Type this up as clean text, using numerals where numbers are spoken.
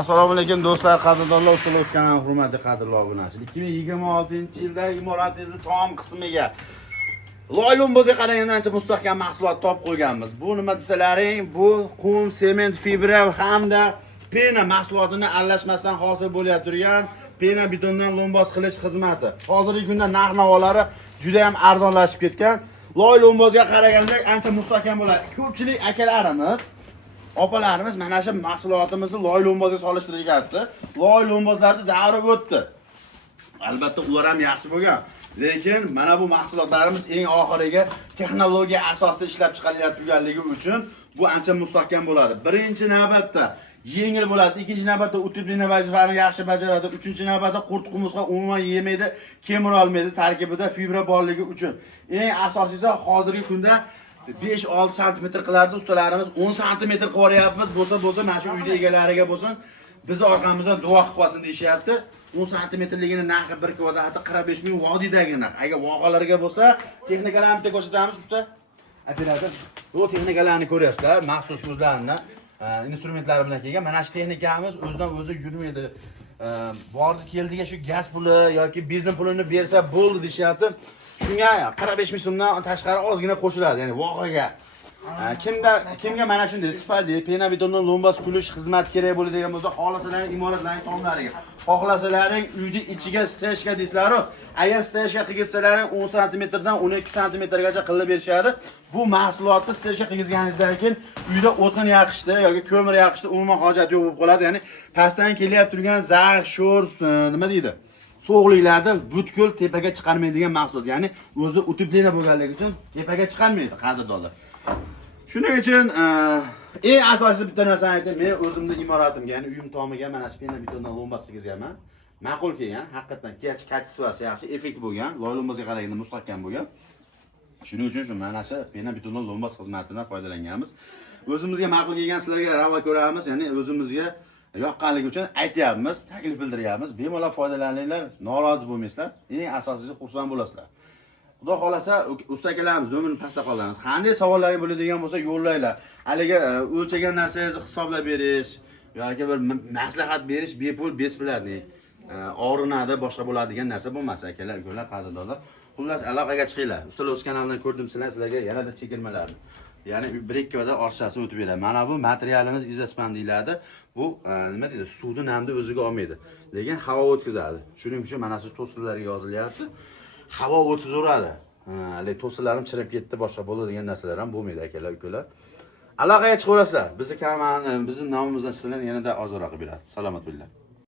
Assalomu alaykum do'stlar, qadrdonlar, ustalar, kanal hurmatli qadrli obunachilar. 2026-yildagi imoratingizni tom qismiga loy-lombozga qaraganda ancha mustahkam mahsulot topib qo'yganmiz. Bu nima desalaring, bu qum, sement, fibra hamda pena mahsulotini aralashmasdan hosil bo'layotib turgan pena betondan lomboz qilish xizmati. Hozirgi kunda narx-navolari juda ham arzonlashib ketgan. Loy-lombozga qaraganda ancha mustahkam bo'ladi. Ko'pchilik akalarimiz opalarimiz mana shu mahsulotimizni loy-lombozga solishtiryapti. Loy-lombozlarni davri o'tdi. Albatta ular ham yaxshi bo'lgan. Lekin mana bu mahsulotlarimiz eng oxiriga texnologiya asosida ishlab chiqarilayotganligi uchun bu ancha mustahkam bo'ladi. Birinchi navbatda yengil bo'ladi, ikkinchi navbatda utilbli vazifani yaxshi bajaradi, uchinchi navbatda qurt-qumursqa umuman yemaydi, kemira olmaydi, tarkibida fibra borligi uchun. Eng asosiysi hozirgi kunda 5-6 sm qilardi ustalarimiz, 10 sm qilib yuboryapmiz. Bo'lsa mana shu uyda egalariga bo'lsin, bizni orqamizdan duo qilib qo'ysin deyishyapti. 10 sm-ligini narxi 1 kvadratda 45 ming vodiydagi narx. Agar voqalarga bo'lsa, texnikalarni bitta ko'rsatamiz usta. Operator, bu texnikalarni ko'ryapsizlar, maxsus o'zlarini instrumentlari bilan kelgan. Mana shu texnikamiz o'zidan o'zi yurmaydi. Bordi keldiga shu gaz puli yoki benzin pulini bersa bo'ldi deyapti. Shunga 45 ming so'mdan tashqari ozgina qo'shiladi, ya'ni voqaga. Kimga mana shunday sifatli pena betondan lomboz kulish xizmat kerak bo'ladigan bo'lsa, xohlasalaring imoratlarning tomlariga, xohlasalaring uyni ichiga stejka deysizlar-ku. Agar stejka qilsalaring 10 sm dan 12 sm gacha qilib berishadi. Bu mahsulotni stejka qilganingizdan keyin uyda o'tin yoqishda yoki ko'mir yoqishda umuman hojat yo'q bo'lib qoladi. Ya'ni pastdan kelyapti turgan zarg', sho'r, nima deydi? So'g'liklarda butkul tepaga chiqarmaydigan mahsulot. Ya'ni o'zi utuplena bo'lganligi uchun tepaga chiqarmaydi, qadrdonlar. Shuning uchun eng asosiy bitta narsani aytib, men o'zimning imoratimga, ya'ni uyim tomiga mana shu pena betondan lomboz qilganman. Ma'qul kelgan, haqiqatan kachsivasi yaxshi, effekt bo'lgan, loy lombozga qaraganda mustahkam bo'lgan. Shuning uchun shu mana shu pena betondan lomboz xizmatidan foydalanganmiz. O'zimizga ma'qul kelgan sizlarga ravo ko'ramiz, ya'ni o'zimizga yoqqanligi uchun aytyapmiz, taklif bildiryapmiz. Bemalol foydalaninglar, norozi bo'lmaysizlar. Eng asosiysi xursand bo'lasizlar. Xudo xolasa ustakalarimiz nomerini pastda qoldiramiz. Qanday savollaring bo'ladigan bo'lsa yo'llanglar. Haliga o'lchagan narsangizni hisoblab berish yoki bir maslahat berish bepul besplatniy. Og'rinadi, boshqa bo'ladigan narsa bo'lmas akalar, ukalar, qadrdonlar. Xullas aloqaga chiqinglar. Ustalar o'z kanalidan ko'rdim sizlarga yanada chegirmalarni. Ya'ni 1-2 kvadrat orchasi o'tib beradi. Mana bu materialimiz izospan deyiladi. Bu nima deydi? Suvni namni o'ziga olmaydi, lekin havo o'tkazadi. Shuning uchun mana shu to'silarga yozilyapti. Havo o'tkazaveradi. Hali to'silarim chirib ketdi, boshqa bo'ladigan narsalar ham bo'lmaydi akalar, ukalar. Aloqaga chiqaverasizlar. Bizning nomimizdan sizlarga yanada ozroq beradi. Salomat bo'linglar.